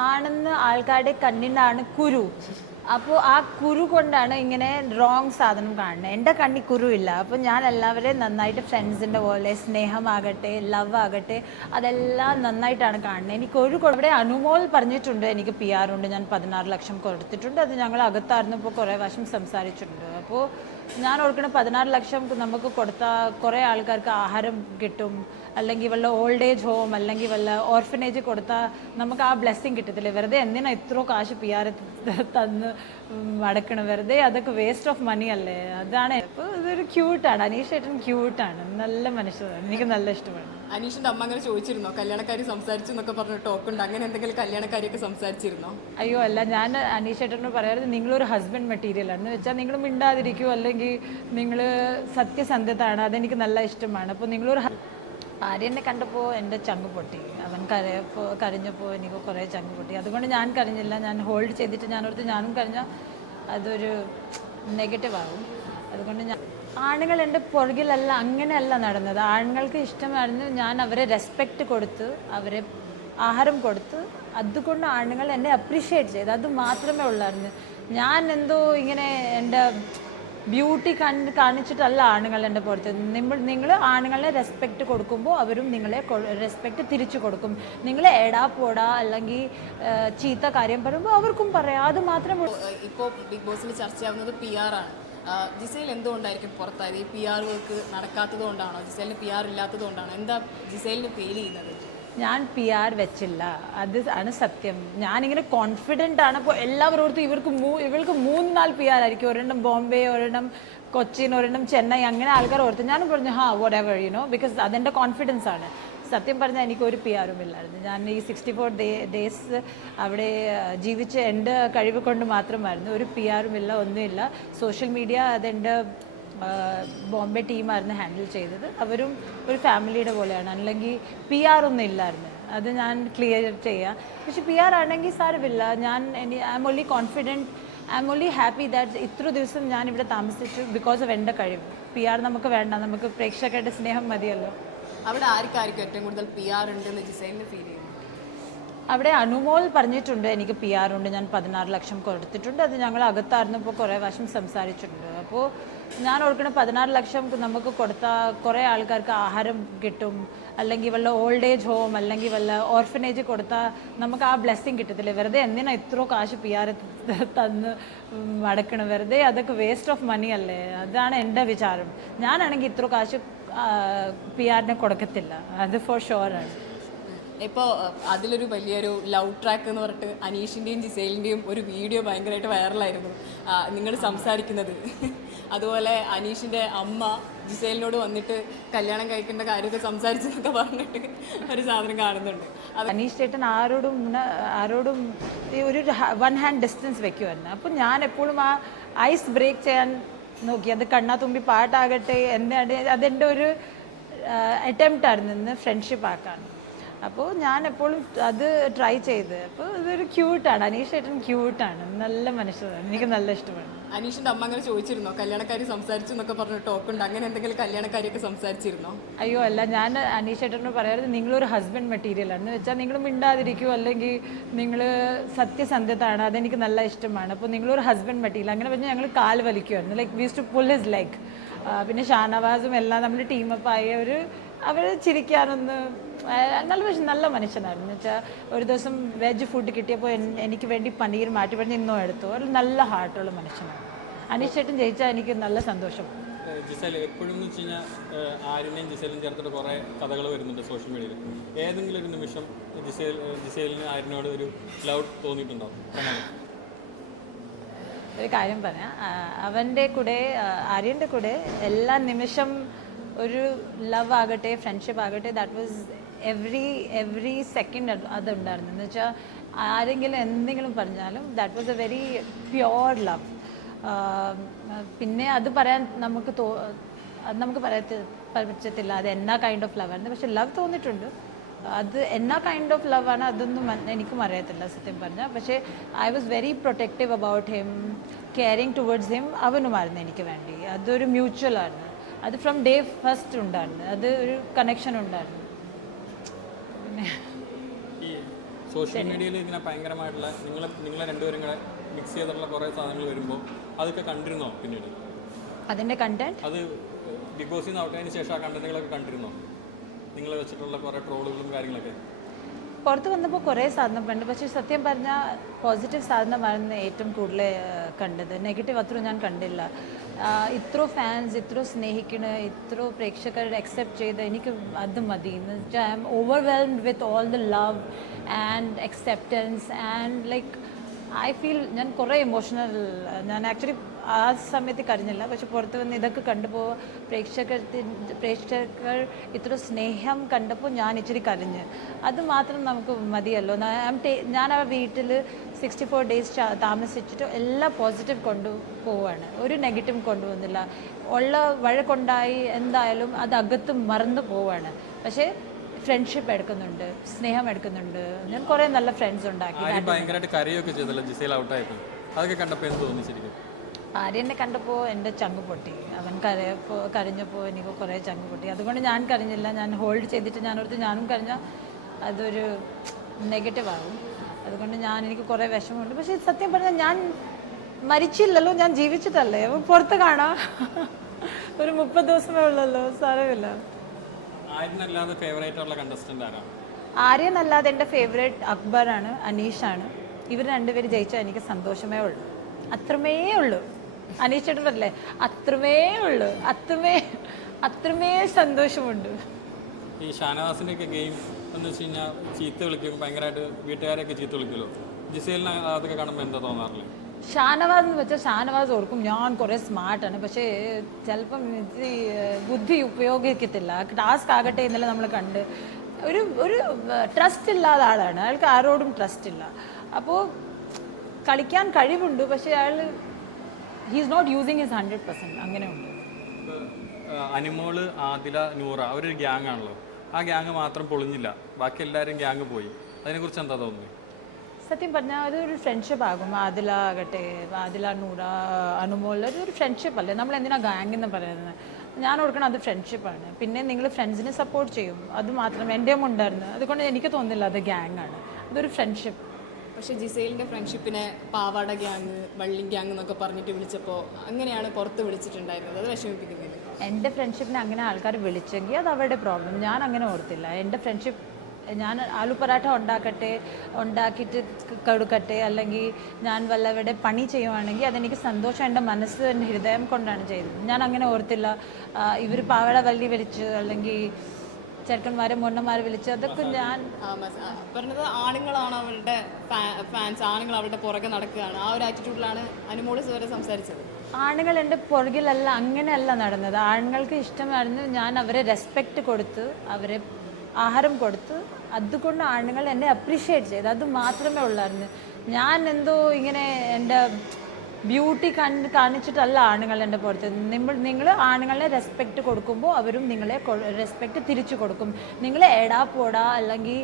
ആണെന്ന് ആൾക്കാരുടെ കണ്ണിനാണ് കുരു. അപ്പോൾ ആ കുരു കൊണ്ടാണ് ഇങ്ങനെ റോങ് സാധനം കാണുന്നത്. എന്റെ കണ്ണി കുരു ഇല്ല. അപ്പോൾ ഞാൻ എല്ലാവരെയും നന്നായിട്ട് ഫ്രണ്ട്സിന്റെ പോലെ സ്നേഹമാകട്ടെ ലവ് ആകട്ടെ അതെല്ലാം നന്നായിട്ടാണ് കാണുന്നത്. എനിക്ക് ഒരു ഇവിടെ അനുമോൾ പറഞ്ഞിട്ടുണ്ട്. എനിക്ക് പി ഉണ്ട്. ഞാൻ പതിനാറ് ലക്ഷം കൊടുത്തിട്ടുണ്ട്. അത് ഞങ്ങൾ അകത്തായിരുന്നപ്പോൾ കുറേ വർഷം സംസാരിച്ചിട്ടുണ്ട്. അപ്പോൾ ഞാൻ ഓർക്കണം പതിനാറ് ലക്ഷം നമുക്ക് കൊടുത്താൽ കുറേ ആൾക്കാർക്ക് ആഹാരം കിട്ടും. അല്ലെങ്കിൽ വല്ല ഓൾഡ് ഏജ് ഹോം അല്ലെങ്കിൽ വല്ല ഓർഫനേജ് കൊടുത്താൽ നമുക്ക് ആ ബ്ലെസ്സിങ് കിട്ടത്തില്ല? വെറുതെ എന്തിനാ ഇത്ര കാശ് പി ആർ തന്ന് മടക്കണം വെറുതെ അതൊക്കെ വേസ്റ്റ് ഓഫ് മണി അല്ലേ? അതാണ്. ഇപ്പോൾ ഇതൊരു ക്യൂട്ടാണ് അനീഷ് ഏട്ടൻ ക്യൂട്ടാണ് നല്ല മനുഷ്യരാണ് എനിക്ക് നല്ല ഇഷ്ടമാണ്. അനീഷിന്റെ അമ്മ അങ്ങനെ ചോദിച്ചിരുന്നോ? കല്യാണക്കാരി സംസാരിച്ചു എന്നൊക്കെ പറഞ്ഞ ടോക്ക് ഉണ്ട്. അങ്ങനെ എന്തെങ്കിലും കല്യാണക്കാരിയൊക്കെ സംസാരിച്ചിരുന്നോ? അയ്യോ അല്ല. ഞാൻ അനീഷ് ഏട്ടനോട് പറയാറ് നിങ്ങളൊരു ഹസ്ബൻഡ് മെറ്റീരിയൽ ആണ്. എന്ന് വെച്ചാൽ നിങ്ങൾ മിണ്ടാതിരിക്കുമോ അല്ലെങ്കിൽ നിങ്ങൾ സത്യസന്ധതാണ് അതെനിക്ക് നല്ല ഇഷ്ടമാണ്. അപ്പോൾ നിങ്ങളൊരു ആര്യനെ കണ്ടപ്പോൾ എന്റെ ചങ്ക് പൊട്ടി. അവൻ കരയപ്പോൾ കരഞ്ഞപ്പോൾ എനിക്ക് കുറേ ചങ്ക് പൊട്ടി. അതുകൊണ്ട് ഞാൻ കരഞ്ഞില്ല. ഞാൻ ഹോൾഡ് ചെയ്തിട്ട് ഞാനോർത്ത് ഞാനും കരഞ്ഞാൽ അതൊരു നെഗറ്റീവ് ആകും അതുകൊണ്ട് ഞാൻ ആണുങ്ങൾ എന്റെ പുറകിലല്ല അങ്ങനെയല്ല നടന്നത്. ആണുങ്ങൾക്ക് ഇഷ്ടമായിരുന്നു ഞാൻ അവരെ റെസ്പെക്റ്റ് കൊടുത്ത് അവരെ ആഹാരം കൊടുത്ത് അതുകൊണ്ട് ആണുങ്ങൾ എന്നെ അപ്രീഷിയേറ്റ് ചെയ്തു. അത് മാത്രമേ ഉള്ളായിരുന്നു. ഞാൻ എന്തോ ഇങ്ങനെ എന്റെ ബ്യൂട്ടി കണ്ട് കാണിച്ചിട്ടല്ല ആണുങ്ങൾ എന്റെ പുറത്ത്. നിങ്ങൾ നിങ്ങൾ ആണുങ്ങളെ റെസ്പെക്റ്റ് കൊടുക്കുമ്പോൾ അവരും നിങ്ങളെ റെസ്പെക്റ്റ് തിരിച്ചു കൊടുക്കും. നിങ്ങൾ എടാ പോടാ അല്ലെങ്കിൽ ചീത്ത കാര്യം പറയുമ്പോൾ അവർക്കും പറയാം. അത് മാത്രം ഇപ്പോൾ ബിഗ് ബോസിൽ ചർച്ചയാവുന്നത് പി ആർ ആണ്. ജിസേൽ എന്തുകൊണ്ടായിരിക്കും പുറത്തായത്? ഈ പി ആർ വർക്ക് നടക്കാത്തത് കൊണ്ടാണോ? ജിസേലിന് പി ആർ ഇല്ലാത്തത് കൊണ്ടാണോ? എന്താ ജിസേലിന് ഫീൽ ചെയ്യുന്നത്? ഞാൻ പി ആർ വെച്ചില്ല. അത് ആണ് സത്യം. ഞാനിങ്ങനെ കോൺഫിഡന്റ് ആണ്. അപ്പോൾ എല്ലാവരോടത്തും ഇവർക്ക് മൂ ഇവൾക്ക് മൂന്ന് നാല് പി ആർ ആയിരിക്കും. ഒരെണ്ണം ബോംബെ ഒരെണ്ണം കൊച്ചിൻ ഒരെണ്ണം ചെന്നൈ അങ്ങനെ ആൾക്കാർ ഓർത്ത് ഞാനും പറഞ്ഞു ഹാ what ever you know because അതെന്റെ കോൺഫിഡൻസ് ആണ്. സത്യം പറഞ്ഞാൽ എനിക്ക് ഒരു പി ആറും ഇല്ലായിരുന്നു. ഞാൻ ഈ സിക്സ്റ്റി ഫോർ ഡേ ഡേയ്സ് അവിടെ ജീവിച്ച എന്റെ കഴിവ് കൊണ്ട് മാത്രമായിരുന്നു. ഒരു പി ആറും ഇല്ല ഒന്നുമില്ല സോഷ്യൽ മീഡിയ അതെന്റെ ബോംബെ ടീമായിരുന്നു ഹാൻഡിൽ ചെയ്തത്. അവരും ഒരു ഫാമിലിയുടെ പോലെയാണ്. അല്ലെങ്കിൽ പി ആർ ഒന്നും ഇല്ലായിരുന്നു. അത് ഞാൻ ക്ലിയർ ചെയ്യാം. പക്ഷെ പി ആർ ആണെങ്കിൽ സാരമില്ല. ഞാൻ I am only confident I'm only happy that ഇത്ര ദിവസം ഞാൻ ഇവിടെ താമസിച്ചു ബിക്കോസ് ഓഫ് എന്റെ കഴിവ്. പി ആർ നമുക്ക് വേണ്ട. നമുക്ക് പ്രേക്ഷകരുടെ സ്നേഹം മതിയല്ലോ. അവിടെ ആർക്കായിരിക്കും ഏറ്റവും കൂടുതൽ പി ആർ ജിസേലിന് ഫീൽ ചെയ്യുന്നു അവിടെ അനുമോൾ പറഞ്ഞിട്ടുണ്ട് എനിക്ക് പി ആർ ഉണ്ട് ഞാൻ പതിനാറ് ലക്ഷം കൊടുത്തിട്ടുണ്ട് അത് ഞങ്ങൾ അകത്തായിരുന്നപ്പോൾ കുറേ വർഷം സംസാരിച്ചിട്ടുണ്ട്. അപ്പോൾ ഞാൻ ഓർക്കണം പതിനാറ് ലക്ഷം നമുക്ക് കൊടുത്താൽ കുറേ ആൾക്കാർക്ക് ആഹാരം കിട്ടും അല്ലെങ്കിൽ വല്ല ഓൾഡ് ഏജ് ഹോം അല്ലെങ്കിൽ വല്ല ഓർഫനേജ് കൊടുത്താൽ നമുക്ക് ആ ബ്ലെസ്സിങ് കിട്ടത്തില്ല? വെറുതെ എന്തിനാ ഇത്ര കാശ് പി ആർ തന്ന് മടക്കണം? വെറുതെ അതൊക്കെ വേസ്റ്റ് ഓഫ് മണി അല്ലേ? അതാണ് എന്റെ വിചാരം. ഞാനാണെങ്കിൽ ഇത്ര കാശ് പി ആറിനെ കൊടുക്കത്തില്ല. അത് ഫോർ ഷുവറാണ് ഇപ്പോൾ അതിലൊരു വലിയൊരു ലവ് ട്രാക്ക് എന്ന് പറഞ്ഞിട്ട് അനീഷിന്റെയും ജിസേലിന്റെയും ഒരു വീഡിയോ ഭയങ്കരമായിട്ട് വൈറലായിരുന്നു. നിങ്ങൾ സംസാരിക്കുന്നത്. അതുപോലെ അനീഷിന്റെ അമ്മ ജിസേലിനോട് വന്നിട്ട് കല്യാണം കഴിക്കേണ്ട കാര്യമൊക്കെ സംസാരിച്ചെന്നൊക്കെ പറഞ്ഞിട്ട് ഒരു സാധനം കാണുന്നുണ്ട്. അനീഷ് ചേട്ടൻ ആരോടും ആരോടും ഒരു വൺ ഹാൻഡ് ഡിസ്റ്റൻസ് വെക്കുമായിരുന്നു അപ്പം ഞാൻ എപ്പോഴും ആ ഐസ് ബ്രേക്ക് ചെയ്യാൻ നോക്കി. അത് കണ്ണാ തുമ്പി പാട്ടാകട്ടെ എന്നെ അതെന്റെ ഒരു അറ്റംപ്റ്റ് ആയിരുന്നു ഇന്ന് ഫ്രണ്ട്ഷിപ്പ് ആക്കാൻ. അപ്പോൾ ഞാൻ എപ്പോഴും അത് ട്രൈ ചെയ്ത്. അപ്പോൾ ഇതൊരു ക്യൂട്ടാണ് അനീഷ് ചേട്ടൻ ക്യൂട്ടാണ് നല്ല മനുഷ്യനാണ് എനിക്ക് നല്ല ഇഷ്ടമാണ്. അനീഷിന്റെ അമ്മ അങ്ങനെ ചോദിച്ചിരുന്നോ? കല്യാണക്കാരി സംസാരിച്ചു എന്നൊക്കെ പറഞ്ഞ ടോക്ക് ഉണ്ട്. അങ്ങനെ എന്തെങ്കിലും കല്യാണക്കാരിയൊക്കെ സംസാരിച്ചിരുന്നോ? അയ്യോ അല്ല. ഞാൻ അനീഷ് ഏട്ടനോട് പറയാറ് നിങ്ങളൊരു ഹസ്ബൻഡ് മെറ്റീരിയൽ ആണ്. എന്ന് വെച്ചാൽ നിങ്ങൾ മിണ്ടാതിരിക്കും. അല്ലെങ്കിൽ നിങ്ങൾ സത്യസന്ധതാണ്. അതെനിക്ക് നല്ല ഇഷ്ടമാണ്. അപ്പോൾ നിങ്ങളൊരു ഹസ്ബൻഡ് മെറ്റീരിയൽ അങ്ങനെ പറഞ്ഞാൽ ഞങ്ങൾ കാൽ വലിക്കുമായിരുന്നു like used to pull his like പിന്നെ ഷാനവാസും എല്ലാം നമ്മുടെ ടീമപ്പായ ഒരു അവർ ചിരിക്കാനൊന്ന് നല്ല പക്ഷെ നല്ല മനുഷ്യനായിരുന്നു. വെച്ചാൽ ഒരു ദിവസം വെജ് ഫുഡ് കിട്ടിയപ്പോൾ എനിക്ക് വേണ്ടി പനീർ മാറ്റി പറഞ്ഞ് ഇന്നോ എടുത്തു. ഒരു നല്ല ഹാർട്ടുള്ള മനുഷ്യനാണ്. അനീഷ് ചേട്ടൻ ജയിച്ചാൽ എനിക്ക് നല്ല സന്തോഷം. ജിസേൽ എപ്പോഴും എന്ന് വെച്ച് കഴിഞ്ഞാൽ ആര്യനെയും ചേർത്തിട്ട് കുറേ കഥകൾ വരുന്നുണ്ട് സോഷ്യൽ മീഡിയയിൽ ഏതെങ്കിലും ഒരു നിമിഷം ജിസേൽ ജിസേലിന് ആര്യനോട് ഒരു ലവ് തോന്നിയിട്ടുണ്ടോ? ഒരു കാര്യം പറയാം. അവന്റെ കൂടെ ആര്യന്റെ കൂടെ എല്ലാ നിമിഷം ഒരു ലവ് ആകട്ടെ ഫ്രണ്ട്ഷിപ്പ് ആകട്ടെ that was every every second അതുണ്ടായിരുന്നു. എന്ന് വെച്ചാൽ ആരെങ്കിലും എന്തെങ്കിലും പറഞ്ഞാലും that was a very pure love പിന്നെ അത് പറയാൻ നമുക്ക് തോ അത് നമുക്ക് പറയാ പറ്റത്തില്ല. അത് എന്നാ കൈൻഡ് ഓഫ് ലവ് ആണ് പക്ഷെ ലവ് തോന്നിയിട്ടുണ്ട്. അത് എന്നാ കൈൻഡ് ഓഫ് ലവ് ആണ് അതൊന്നും എനിക്കും അറിയത്തില്ല സത്യം പറഞ്ഞാൽ പക്ഷേ I was very protective about him caring towards him അവനുമായിരുന്നു എനിക്ക് വേണ്ടി. അതൊരു മ്യൂച്വൽ ആയിരുന്നു അത് ഫ്രം ഡേ ഫസ്റ്റ് ഉണ്ടായിരുന്നു. അത് ഒരു കണക്ഷൻ ഉണ്ടായിരുന്നു. പിന്നെ സോഷ്യൽ മീഡിയയിൽ ഇങ്ങനെ ഭയങ്കരമായിട്ടുള്ള നിങ്ങൾ നിങ്ങളെ രണ്ടുപേരും കൂടെ മിക്സ് ചെയ്തിട്ടുള്ള കുറേ സാധനങ്ങൾ വരുമ്പോൾ അതൊക്കെ കണ്ടിരുന്നോ പിന്നീട്? അതിന്റെ കണ്ടന്റ് അത് ബിഗ് ബോസിൽ നിന്ന് ഔട്ടായതിനു ശേഷം ആ കണ്ടന്റുകളൊക്കെ കണ്ടിരുന്നോ? നിങ്ങൾ വെച്ചിട്ടുള്ള കുറേ ട്രോളുകളും കാര്യങ്ങളൊക്കെ? പുറത്ത് വന്നപ്പോൾ കുറേ സാധനം കണ്ടു. പക്ഷേ സത്യം പറഞ്ഞാൽ പോസിറ്റീവ് സാധനമായിരുന്നു ഏറ്റവും കൂടുതൽ കണ്ടത്. നെഗറ്റീവ് അത്ര ഞാൻ കണ്ടില്ല. ഇത്ര ഫാൻസ് ഇത്രോ സ്നേഹിക്കണ ഇത്രോ പ്രേക്ഷകരുടെ അക്സെപ്റ്റ് ചെയ്ത് എനിക്ക് അത് മതി. എന്ന് വെച്ചാൽ I'm overwhelmed with all the love and acceptance and like I feel ഞാൻ കുറേ ഇമോഷണൽ ഞാൻ ആക്ച്വലി ആ സമയത്ത് കരഞ്ഞില്ല. പക്ഷെ പുറത്ത് വന്ന് ഇതൊക്കെ കണ്ടപ്പോൾ പ്രേക്ഷകർ പ്രേക്ഷകർ ഇത്ര സ്നേഹം കണ്ടപ്പോൾ ഞാൻ ഇച്ചിരി കരഞ്ഞ്. അത് മാത്രം നമുക്ക് മതിയല്ലോ. ഞാൻ ആ വീട്ടിൽ സിക്സ്റ്റി ഫോർ ഡേയ്സ് താമസിച്ചിട്ട് എല്ലാം പോസിറ്റീവ് കൊണ്ടു പോവാണ്. ഒരു നെഗറ്റീവ് കൊണ്ടുവന്നില്ല ഉള്ള വഴക്കുണ്ടായി എന്തായാലും അത് അകത്ത് മറന്നു പോവാണ്. പക്ഷേ ഫ്രണ്ട്ഷിപ്പ് എടുക്കുന്നുണ്ട് സ്നേഹം എടുക്കുന്നുണ്ട്. ഞാൻ കുറേ നല്ല ഫ്രണ്ട്സ് ഉണ്ടാക്കി. ഭയങ്കരമായിട്ട് കരയൊക്കെ ചെയ്തല്ലോ ജിസയിൽ ഔട്ടായപ്പോൾ അതൊക്കെ കണ്ടപ്പോൾ എന്ത് തോന്നി ശരിക്കും? ആര്യനെ കണ്ടപ്പോൾ എന്റെ ചങ്ക് പൊട്ടി. അവൻ കരയപ്പോൾ കരഞ്ഞപ്പോൾ എനിക്ക് കുറേ ചങ്ക് പൊട്ടി. അതുകൊണ്ട് ഞാൻ കരഞ്ഞില്ല. ഞാൻ ഹോൾഡ് ചെയ്തിട്ട് ഞാനോർത്ത് ഞാനും കരഞ്ഞാൽ അതൊരു നെഗറ്റീവ് ആകും അതുകൊണ്ട് ഞാൻ എനിക്ക് കുറേ വിഷമമുണ്ട്. പക്ഷേ സത്യം പറഞ്ഞാൽ ഞാൻ മരിച്ചില്ലല്ലോ. ഞാൻ ജീവിച്ചിട്ടല്ലേ. അപ്പം പുറത്ത് കാണാം. ഒരു മുപ്പത് ദിവസമേ ഉള്ളല്ലോ. സാരമില്ല. ആര്യനല്ലാതെ ഫേവറേറ്റ് ഉള്ള കണ്ടസ്റ്റന്റ് ആരാണ് അല്ലാതെ എന്റെ ഫേവറേറ്റ് അക്ബറാണ് അനീഷാണ്. ഇവർ രണ്ടുപേരും ജയിച്ചാൽ എനിക്ക് സന്തോഷമേ ഉള്ളൂ. അത്രമേ ഉള്ളൂ. അനീഷ് ചേട്ടൻ പറഞ്ഞില്ലേ അത്രമേ ഉള്ളു. അത്രമേ അത്രമേ സന്തോഷമുണ്ട്. ഈ ഷാനവാസിന്റെ ഒക്കെ ഗെയിം എന്ന് വെച്ച് കഴിഞ്ഞാൽ ചീത്ത വിളിക്കും ഭയങ്കരമായിട്ട് വീട്ടുകാരെയൊക്കെ ചീത്ത വിളിക്കുമല്ലോ? ജിസേലിന് അതൊക്കെ കാണുമ്പോൾ എന്താ തോന്നാറില്ല? ഷാനവാസ് എന്ന് വെച്ചാൽ ഷാനവാസ് ഓർക്കും ഞാൻ കുറേ സ്മാർട്ടാണ് പക്ഷേ ചിലപ്പം ഇത് ബുദ്ധി ഉപയോഗിക്കത്തില്ല. ടാസ്ക് ആകട്ടെ എന്നല്ല നമ്മൾ കണ്ട്. ഒരു ഒരു ട്രസ്റ്റ് ഇല്ലാത്ത ആളാണ്. അയാൾക്ക് ആരോടും ട്രസ്റ്റ് ഇല്ല. അപ്പോൾ കളിക്കാൻ കഴിവുണ്ട്. പക്ഷേ അയാൾ he's not using his hundred percent അങ്ങനെ ഉണ്ട്. ഇപ്പൊ, ആ, അനിമോൾ ആദില നൂറ അവരൊരു ഗ്യാങ് ആണല്ലോ. ആ ഗ്യാങ് മാത്രം പൊളിഞ്ഞില്ല. ബാക്കി എല്ലാവരും ഗ്യാങ് പോയി. അതിനെക്കുറിച്ച് എന്താ തോന്നുന്നത് സത്യം പറഞ്ഞാൽ അതൊരു ഫ്രണ്ട്ഷിപ്പ് ആകും. ആദില ആകട്ടെ ആദില നൂറ അനുമോൾ അതൊരു ഫ്രണ്ട്ഷിപ്പ് അല്ലേ? നമ്മൾ എന്തിനാ ഗാങ് എന്ന് പറയുന്നത്? ഞാൻ ഓർക്കണം അത് ഫ്രണ്ട്ഷിപ്പാണ് പിന്നെ നിങ്ങൾ ഫ്രണ്ട്സിനെ സപ്പോർട്ട് ചെയ്യും. അത് മാത്രം. എന്റെയും ഉണ്ടായിരുന്നു അതുകൊണ്ട് എനിക്ക് തോന്നുന്നില്ല അത് ഗ്യാങ് ആണ്. അതൊരു ഫ്രണ്ട്ഷിപ്പ് പക്ഷെ ജിസൈലിന്റെ ഫ്രണ്ട്ഷിപ്പിനെ പാവാട ഗ്യാങ് വള്ളി ഗ്യാങ് എന്നൊക്കെ പറഞ്ഞിട്ട് വിളിച്ചപ്പോൾ അങ്ങനെയാണ് പുറത്ത് വിളിച്ചിട്ടുണ്ടായിരുന്നത്. അത് വിഷമിപ്പിക്കുന്നില്ല. എന്റെ ഫ്രണ്ട്ഷിപ്പിനെ അങ്ങനെ ആൾക്കാർ വിളിച്ചെങ്കിൽ അത് അവരുടെ പ്രോബ്ലം ഞാൻ അങ്ങനെ ഓർത്തില്ല. എന്റെ ഫ്രണ്ട്ഷിപ്പ് ഞാൻ ആലു പൊറാട്ട ഉണ്ടാക്കട്ടെ ഉണ്ടാക്കിയിട്ട് കൊടുക്കട്ടെ അല്ലെങ്കിൽ ഞാൻ വല്ലവരുടെ പണി ചെയ്യുവാണെങ്കിൽ അതെനിക്ക് സന്തോഷം എന്റെ മനസ്സ് എന്റെ ഹൃദയം കൊണ്ടാണ് ചെയ്തത്. ഞാൻ അങ്ങനെ ഓർത്തില്ല. ഇവർ പാവട വള്ളി വലിച്ച് അല്ലെങ്കിൽ ചെറുക്കന്മാരെ മൊണ്ണന്മാരെ വിളിച്ച്. അതൊക്കെ ഞാൻ പറഞ്ഞത് ആണുങ്ങളാണ് അവരുടെ ഫാൻസ് ആണുങ്ങൾ അവരുടെ പുറകെ നടക്കുകയാണ്. ആ ഒരു ആറ്റിറ്റ്യൂഡിലാണ് അനുമോൾ വരെ സംസാരിച്ചത്. ആണുങ്ങൾ എന്റെ പുറകിലല്ല അങ്ങനെയല്ല നടന്നത്. ആണുങ്ങൾക്ക് ഇഷ്ടമായിരുന്നു ഞാൻ അവരെ റെസ്പെക്റ്റ് കൊടുത്ത് അവരെ ആഹാരം കൊടുത്ത് അതുകൊണ്ട് ആണുങ്ങൾ എന്നെ അപ്രീഷിയേറ്റ് ചെയ്തു. അത് മാത്രമേ ഉള്ളായിരുന്നു. ഞാൻ എന്തോ ഇങ്ങനെ എന്റെ ബ്യൂട്ടി കണ്ട് കാണിച്ചിട്ടല്ല ആണുങ്ങൾ എന്റെ പുറത്ത്. നിങ്ങൾ നിങ്ങൾ ആണുങ്ങളെ റെസ്പെക്റ്റ് കൊടുക്കുമ്പോൾ അവരും നിങ്ങളെ റെസ്പെക്റ്റ് തിരിച്ചു കൊടുക്കും. നിങ്ങൾ എടാ പോടാ അല്ലെങ്കിൽ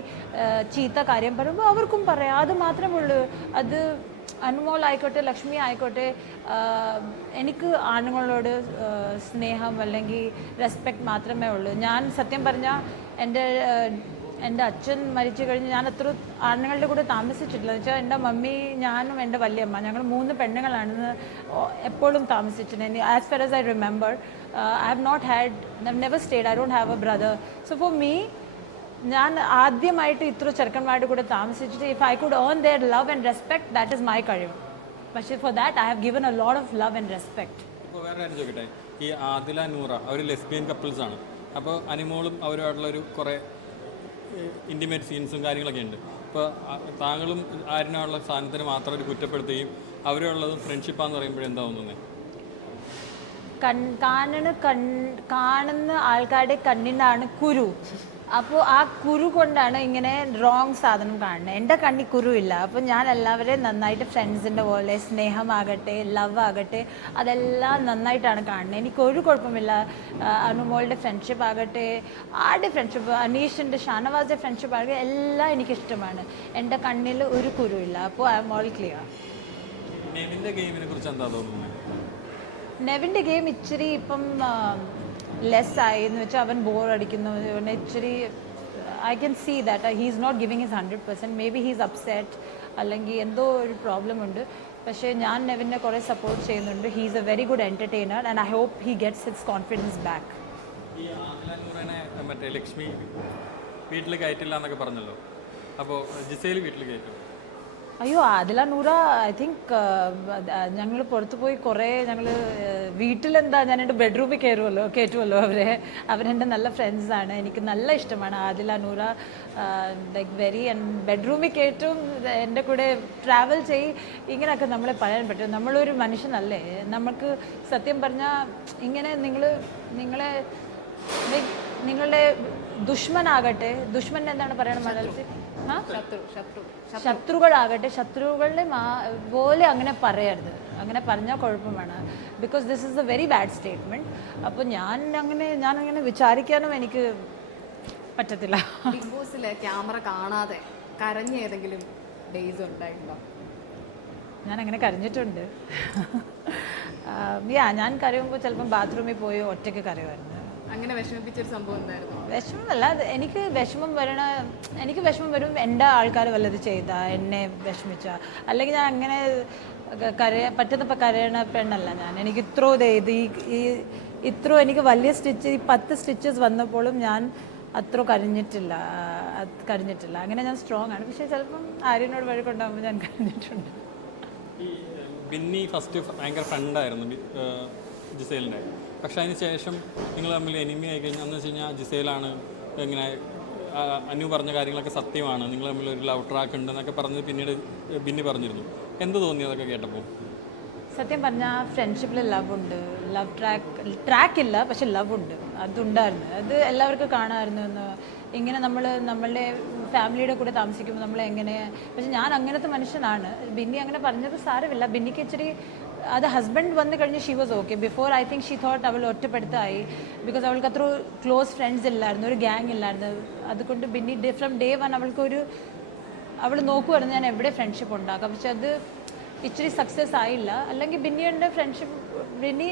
ചീത്ത കാര്യം പറയുമ്പോൾ അവർക്കും പറയാം. അത് മാത്രമേ ഉള്ളൂ അത് അനുമോൾ ആയിക്കോട്ടെ ലക്ഷ്മി ആയിക്കോട്ടെ എനിക്ക് ആണുങ്ങളോട് സ്നേഹം അല്ലെങ്കിൽ റെസ്പെക്റ്റ് മാത്രമേ ഉള്ളൂ. ഞാൻ സത്യം പറഞ്ഞാൽ എന്റെ എന്റെ അച്ഛൻ മരിച്ചു കഴിഞ്ഞ് ഞാൻ അത്ര ആണുങ്ങളുടെ കൂടെ താമസിച്ചിട്ടില്ല. വെച്ചാൽ എന്റെ മമ്മി ഞാനും എന്റെ വല്യമ്മ ഞങ്ങൾ മൂന്ന് പെണ്ണുങ്ങളാണ് എപ്പോഴും താമസിച്ചിട്ടുണ്ട്. As far as I remember I have not had I never stayed I don't have a brother so for me ഞാൻ ആദ്യമായിട്ട് ഇത്ര ചെറുക്കന്മാരുടെ കൂടെ താമസിച്ചിട്ട് if I could earn their love and respect that is my കഴിവ്. പക്ഷേ for that I have given a lot of love and respect ഈ ആദില നൂറ അവർ lesbian couples ആണ്. അപ്പോൾ അനിമോളും അവരുമായിട്ടുള്ള ഒരു കുറേ ഇന്റിമേറ്റ് സീൻസും കാര്യങ്ങളൊക്കെ ഉണ്ട്. ഇപ്പോൾ താങ്കളും ആരിനുള്ള സാധനത്തിന് മാത്രം ഒരു കുറ്റപ്പെടുത്തുകയും അവരുള്ളതും ഫ്രണ്ട്ഷിപ്പാന്ന് പറയുമ്പോഴേ എന്താ തോന്നുന്നത് കൺ കാണുന്ന കൺ കാണുന്ന ആൾക്കാരുടെ കണ്ണിനാണ് കുരു. അപ്പോൾ ആ കുരു കൊണ്ടാണ് ഇങ്ങനെ റോങ് സാധനം കാണുന്നത് എന്റെ കണ്ണി കുരു ഇല്ല അപ്പോൾ ഞാൻ എല്ലാവരെയും നന്നായിട്ട് ഫ്രണ്ട്സിന്റെ പോലെ സ്നേഹമാകട്ടെ ലവ് ആകട്ടെ അതെല്ലാം നന്നായിട്ടാണ് കാണുന്നത് എനിക്ക് ഒരു കുഴപ്പമില്ല. അനുമോളുടെ ഫ്രണ്ട്ഷിപ്പ് ആകട്ടെ ആരുടെ ഫ്രണ്ട്ഷിപ്പ് അനീഷിന്റെ ഷാനവാസിന്റെ ഫ്രണ്ട്ഷിപ്പ് ആകട്ടെ എല്ലാം എനിക്കിഷ്ടമാണ്. എന്റെ കണ്ണിൽ ഒരു കുരു ഇല്ല അപ്പോൾ ഐ എം ഓൾ ക്ലിയർ നെവിന്റെ ഗെയിമിനെ കുറിച്ച് എന്താ തോന്നുന്നത് നെവിന്റെ ഗെയിം ഇച്ചിരി ഇപ്പം ലെസ് ആയി എന്ന് വെച്ചാൽ അവൻ ബോർ അടിക്കുന്നു. ഇച്ചിരി I can see that he is not giving his hundred percent maybe he's upset അല്ലെങ്കിൽ എന്തോ ഒരു പ്രോബ്ലം ഉണ്ട്. പക്ഷേ ഞാൻ നെവിനെ കുറേ സപ്പോർട്ട് ചെയ്യുന്നുണ്ട്. He is a very good entertainer and I hope he gets his confidence back വീട്ടിൽ കയറ്റില്ല എന്നൊക്കെ പറഞ്ഞല്ലോ. അപ്പോൾ ജിസയിൽ വീട്ടിൽ കയറ്റും അയ്യോ ആദില നൂറ ഐ തിങ്ക് ഞങ്ങൾ പുറത്ത് പോയി കുറേ ഞങ്ങൾ വീട്ടിലെന്താ ഞാൻ എന്റെ ബെഡ്റൂമിൽ കയറുമല്ലോ കയറ്റുമല്ലോ അവരെ. അവരെന്റെ നല്ല ഫ്രണ്ട്സാണ് എനിക്ക് നല്ല ഇഷ്ടമാണ് ആദില നൂറ ലൈക്ക് വെരി ബെഡ്റൂമിൽ കയറ്റും എന്റെ കൂടെ ട്രാവൽ ചെയ്യും ഇങ്ങനെയൊക്കെ നമ്മളെ പറയാൻ പറ്റും. നമ്മളൊരു മനുഷ്യനല്ലേ. നമുക്ക് സത്യം പറഞ്ഞാൽ ഇങ്ങനെ നിങ്ങൾ നിങ്ങളെ നിങ്ങളുടെ ദുഷ്മനാകട്ടെ. ദുഷ്മൻ എന്താണ് പറയണത് മലയാളത്തിൽ? ശത്രുക്കളാകട്ടെ ശത്രുക്കളുടെ മാ- പോലെ അങ്ങനെ പറയരുത്. അങ്ങനെ പറഞ്ഞാൽ കുഴപ്പമാണ് because this is a very bad statement അപ്പോൾ ഞാൻ അങ്ങനെ ഞാൻ അങ്ങനെ വിചാരിക്കാനും എനിക്ക് പറ്റത്തില്ല. ബിഗ് ബോസിലെ ക്യാമറ കാണാതെ കരഞ്ഞ ഏതെങ്കിലും ഡേയ്സ് ഉണ്ടായിട്ടുണ്ടോ? ഞാൻ അങ്ങനെ കരഞ്ഞിട്ടുണ്ട് യാ ഞാൻ കരയുമ്പോൾ ചിലപ്പം ബാത്റൂമിൽ പോയി ഒറ്റയ്ക്ക് കരയുമായിരുന്നു. അങ്ങനെ വിഷമിപ്പിച്ചൊരു സംഭവം എന്തായിരുന്നു? വിഷമമല്ല എനിക്ക് വിഷമം വരണ എനിക്ക് വിഷമം വരും എന്റെ ആൾക്കാർ വല്ലത് ചെയ്ത എന്നെ വിഷമിച്ച? അല്ലെങ്കിൽ ഞാൻ അങ്ങനെ കരയ പറ്റുന്നപ്പോൾ കരയണ പെണ്ണല്ല ഞാൻ. എനിക്ക് ഇത്രോ ഇത് ഈ ഇത്രോ എനിക്ക് വലിയ സ്റ്റിച്ച് ഈ പത്ത് സ്റ്റിച്ചസ് വന്നപ്പോഴും ഞാൻ അത്ര കരഞ്ഞിട്ടില്ല കരഞ്ഞിട്ടില്ല. അങ്ങനെ ഞാൻ സ്ട്രോങ് ആണ്. പക്ഷേ ചിലപ്പം ആര്യനോട് വഴി കൊണ്ടാകുമ്പോൾ ഞാൻ കരഞ്ഞിട്ടുണ്ട്. ബിന്നി ഫസ്റ്റ് ഭയങ്കര ഫ്രണ്ടായിരുന്നു ജിസേലിന്റെ പക്ഷെ അതിന് ശേഷം നിങ്ങൾ തമ്മിൽ എനിമി ആയി കഴിഞ്ഞാൽ എന്ന് വെച്ച് കഴിഞ്ഞാൽ ജിസേലാണ് ഇങ്ങനെ അനു പറഞ്ഞ കാര്യങ്ങളൊക്കെ സത്യമാണ്. നിങ്ങൾ തമ്മിൽ ഒരു ലവ് ട്രാക്ക് ഉണ്ട് എന്നൊക്കെ പറഞ്ഞ് പിന്നീട് ബിന്നി പറഞ്ഞിരുന്നു. എന്ത് തോന്നി അതൊക്കെ കേട്ടപ്പോൾ സത്യം പറഞ്ഞാൽ ഫ്രണ്ട്ഷിപ്പിൽ ലവ് ഉണ്ട്. ലവ് ട്രാക്ക് ട്രാക്ക് ഇല്ല പക്ഷെ ലവ് ഉണ്ട്. അതുണ്ടായിരുന്നു. അത് എല്ലാവർക്കും കാണാമായിരുന്നു എന്ന്. ഇങ്ങനെ നമ്മൾ നമ്മളുടെ ഫാമിലിയുടെ കൂടെ താമസിക്കുമ്പോൾ നമ്മൾ എങ്ങനെ പക്ഷെ ഞാൻ അങ്ങനത്തെ മനുഷ്യനാണ്. ബിന്നി അങ്ങനെ പറഞ്ഞത് സാരമില്ല. ബിന്നിക്ക് ഇച്ചിരി അത് ഹസ്ബൻഡ് വന്നു കഴിഞ്ഞ് she was okay before I think she thought അവൾ ഒറ്റപ്പെടുത്തായി. ബിക്കോസ് അവൾക്ക് അത്ര ക്ലോസ് ഫ്രണ്ട്സ് ഇല്ലായിരുന്നു ഒരു ഗ്യാങ് ഇല്ലായിരുന്നു. അതുകൊണ്ട് ബിന്നി ഫ്രം ഡേ വൺ അവൾക്കൊരു അവൾ നോക്കുമായിരുന്നു ഞാൻ എവിടെ ഫ്രണ്ട്ഷിപ്പ് ഉണ്ടാക്കാം? പക്ഷെ അത് ഇച്ചിരി സക്സസ് ആയില്ല. അല്ലെങ്കിൽ ബിന്നിയുടെ ഫ്രണ്ട്ഷിപ്പ് ബിന്നി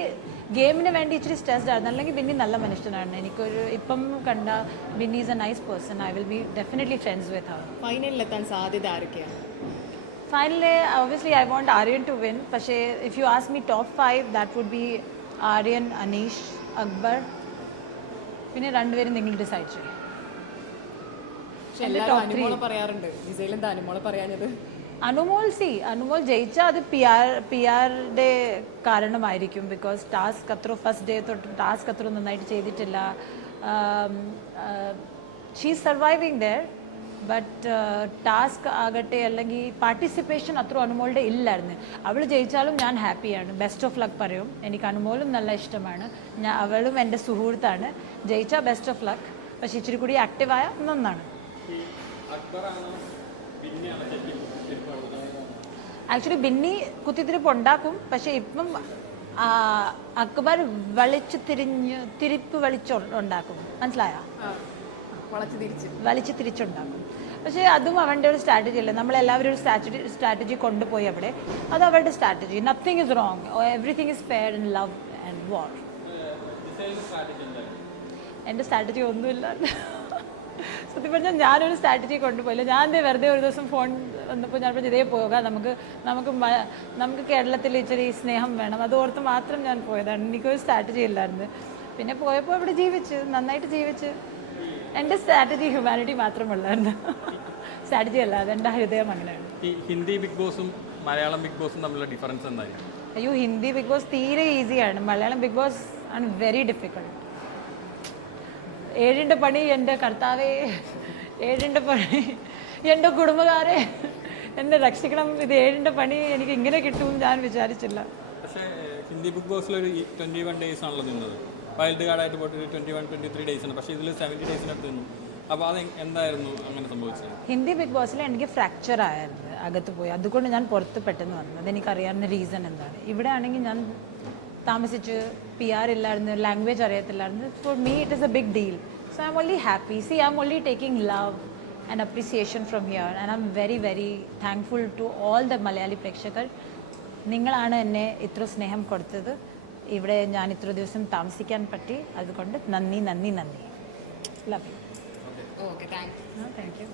ഗെയിമിന് വേണ്ടി ഇച്ചിരി സ്ട്രെസ്ഡ് ആയിരുന്നു. അല്ലെങ്കിൽ ബിന്നി നല്ല മനുഷ്യനാണ് എനിക്കൊരു ഇപ്പം കണ്ട Binny is a nice person I will be definitely friends with her ഫൈനലിലെത്താൻ സാധ്യത ആരൊക്കെയാണ്? Finally obviously I want Aryan to win പക്ഷേ if you ask me top five that would be Aryan Aneesh Akbar പിന്നെ രണ്ടുപേരും നിങ്ങൾ decide ചെയ്യും. പറയാറുണ്ട്. Anumol C Anumol ജയിച്ചാൽ അത് പി ആർ പി ആറിന്റെ കാരണമായിരിക്കും ബിക്കോസ് ടാസ്ക് അത്ര ഫസ്റ്റ് ഡേ തൊട്ട് ടാസ്ക് അത്ര നന്നായിട്ട് ചെയ്തിട്ടില്ല. She surviving there but task ആകട്ടെ അല്ലെങ്കിൽ പാർട്ടിസിപ്പേഷൻ അത്ര അനുമോളുടെ ഇല്ലായിരുന്നു. അവൾ ജയിച്ചാലും ഞാൻ ഹാപ്പിയാണ് ബെസ്റ്റ് ഓഫ് ലക്ക് പറയും. എനിക്ക് അനുമോളും നല്ല ഇഷ്ടമാണ്. ഞാൻ അവളും എന്റെ സുഹൃത്താണ്. ജയിച്ചാൽ ബെസ്റ്റ് ഓഫ് ലക്ക് പക്ഷെ ഇച്ചിരി കൂടി ആക്റ്റീവായ നന്നാണ്. ആക്ച്വലി ബിന്നി കുത്തിത്തിരിപ്പ് ഉണ്ടാക്കും. പക്ഷെ ഇപ്പം അക്ബർ വലിച്ചു തിരിഞ്ഞ് തിരിപ്പ് വലിച്ചു ഉണ്ടാക്കും. മനസ്സിലായോ? വളച്ചു തിരിച്ച്. വലിച്ച് തിരിച്ചുണ്ടാക്കും. പക്ഷേ അതും അവന്റെ ഒരു സ്ട്രാറ്റജി അല്ലേ? നമ്മളെല്ലാവരും ഒരു സ്ട്രാറ്റജി സ്ട്രാറ്റജി കൊണ്ടുപോയി അവിടെ. അത് അവരുടെ strategy nothing is wrong everything is fair in love and war എന്റെ സ്ട്രാറ്റജി ഒന്നുമില്ല. സത്യം പറഞ്ഞാൽ ഞാനൊരു സ്ട്രാറ്റജി കൊണ്ടുപോയില്ല. ഞാൻ വെറുതെ ഒരു ദിവസം ഫോൺ വന്നപ്പോൾ ഞാൻ പറഞ്ഞു ഇതേ പോകാം. നമുക്ക് നമുക്ക് നമുക്ക് കേരളത്തിൽ ഇച്ചിരി സ്നേഹം വേണം. അത് ഓർത്ത് മാത്രം ഞാൻ പോയതാണ്. എനിക്കൊരു സ്ട്രാറ്റജി ഇല്ലായിരുന്നു. പിന്നെ പോയപ്പോൾ ഇവിടെ ജീവിച്ച് നന്നായിട്ട് ജീവിച്ച്. എന്റെ സ്ട്രാറ്റജി ഹ്യൂമാനിറ്റി മാത്രമുള്ളായിരുന്നു. സ്ട്രാറ്റജി അല്ല അതെന്റെ ഹൃദയം അങ്ങനെയാണ്. ഈ ഹിന്ദി ബിഗ് ബോസും മലയാളം ബിഗ് ബോസും തമ്മിലുള്ള ഡിഫറൻസ് എന്തായാലും അയ്യോ ഹിന്ദി ബിഗ് ബോസ് തീരെ ഈസിയാണ് മലയാളം ബിഗ് ബോസ് ആണ് വെരി ഡിഫിക്കൾട്ട് ഏഴിന്റെ പണി എന്റെ കർത്താവേ ഏഴിന്റെ പണി എന്റെ കുടുംബക്കാരെ എന്നെ രക്ഷിക്കണം. ഇത് ഏഴിന്റെ പണി എനിക്ക് ഇങ്ങനെ കിട്ടും ഞാൻ വിചാരിച്ചില്ല. പക്ഷേ ഹിന്ദി ബിഗ് ബോസിലൊരു ട്വന്റി വൺ ഡേയ്സ് ആണല്ലോ നിന്നത്. വൈൽഡ് കാർഡായിട്ട് പോയിട്ട് twenty one twenty three days ആണ് പക്ഷേ ഇതിൽ സെവന്റി ഡേയ്സിനടുത്ത് നിന്നു. അപ്പോൾ അത് എന്തായിരുന്നു അങ്ങനെ സംഭവിച്ചത്? ഹിന്ദി ബിഗ് ബോസിൽ എനിക്ക് ഫ്രാക്ചർ ആയിരുന്നു അകത്ത് പോയി. അതുകൊണ്ട് ഞാൻ പുറത്ത് പെട്ടെന്ന് വന്നത്. അതെനിക്കറിയാവുന്ന റീസൺ എന്താണ്. ഇവിടെ ആണെങ്കിൽ ഞാൻ താമസിച്ച് പി ആർ ഇല്ലായിരുന്നു ലാംഗ്വേജ് അറിയത്തില്ലായിരുന്നു. For me it is a big deal so I'm only happy see I'm only taking love and appreciation from here and I'm very very thankful to all the Malayali പ്രേക്ഷകർ നിങ്ങളാണ് എന്നെ ഇത്ര സ്നേഹം കൊടുത്തത്. ഇവിടെ ഞാൻ ഇത്ര ദിവസം താമസിക്കാൻ പറ്റി. അതുകൊണ്ട് നന്ദി നന്ദി നന്ദി. Love you okay thank you thank you